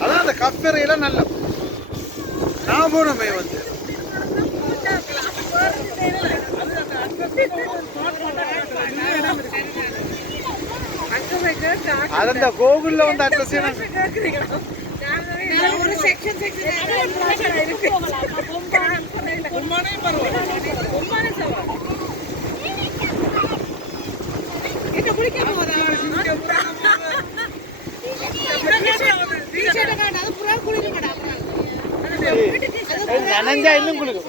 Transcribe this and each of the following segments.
அதான் அந்த கப்பறையில நல்ல நான் போனமே வந்து அந்த கோகுல்ல வந்து அட்ரஸ் நனஞ்சா இன்னும் குளிக்கும்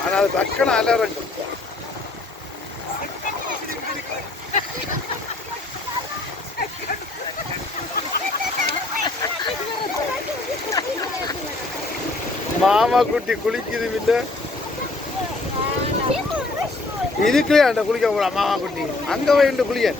ஆனால் தக்கன அலறங்க மாமா குட்டி குளிக்குது இல்ல இதுக்குள்ளே அந்த குளிக்க போறா மாமா குட்டி அங்க போய் குளிக்க